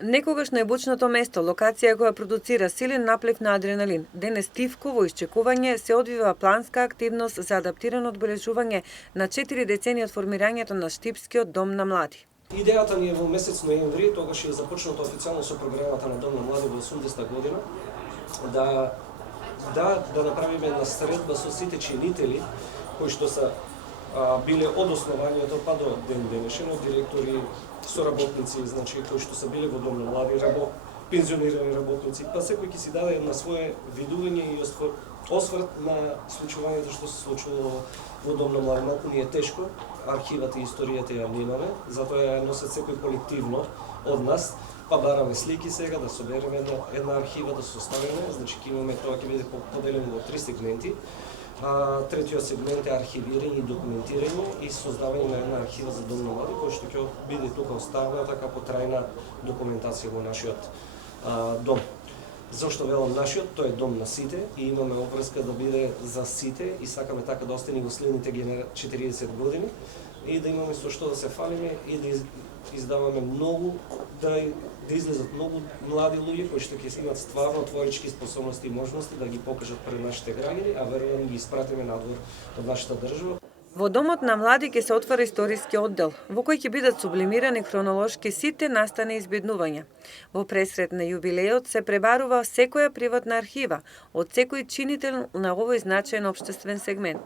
Некогаш најбучното место, локација која продуцира силен наплив на адреналин, денес тивко во исчекување се одвива планска активност за адаптирано одбележување на 4 децении од формирањето на Штипскиот дом на млади. Идејата ни е во месец ноември, тогаш е започнато официјално со програмата на Дом на млади во 80-та година, да направиме една средба со сите чинители кои што се биле од основањето па до ден денешен, од директори, соработници, значи кои што се биле во Дом на млади, пензионирани работници, па секој ќе си даде една свое видување и осврт на случувањето што се случувало во Дом на млади. Малку ни е тешко, архивата и историјата ја немаме, затоа ја носат секој колективно од нас, па бараме слики сега да собереме една архива да се составиме, значи ќе имаме тоа ќе биде поделено во 3 сегменти. Третиот сегмент е архивирање и документирање и создавање на една архива за Дом на млади, која што ќе биде тука оставена така потрајна документација во нашиот дом. Зошто велам нашиот? Тој е дом на сите и имаме обврска да биде за сите и сакаме така да остане во следните 40 години и да имаме со што да се фалиме и да издаваме многу, да излезат многу млади луѓе кои што ќе имат стварно творички способности и можности да ги покажат пред нашите граѓани, а верувам ги испратиме надвор од нашата држава. Во Домот на млади ќе се отвори историски оддел, во кој ќе бидат сублимирани хронолошки сите настани избеднувања. Во пресред на јубилеот се пребарува секоја приватна архива од секој чинител на овој значаен општествен сегмент.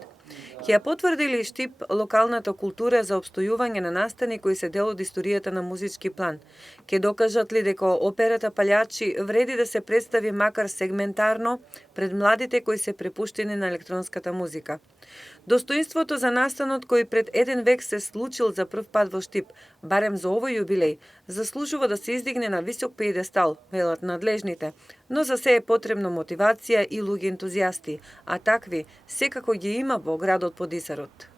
Ќе ја потврди ли Штип локалната култура за обстојување на настани кои се дел од историјата на музички план? Ќе докажат ли дека операта Палјачи вреди да се представи макар сегментарно пред младите кои се препуштени на електронската музика? Достоинството за настанот кој пред 1 век се случил за прв пат во Штип, барем за овој јубилеј, заслужува да се издигне на висок пиедестал, велат надлежните, но за се е потребно мотивација и луѓе ентузијасти, а такви секако ги има во градот Подисарот.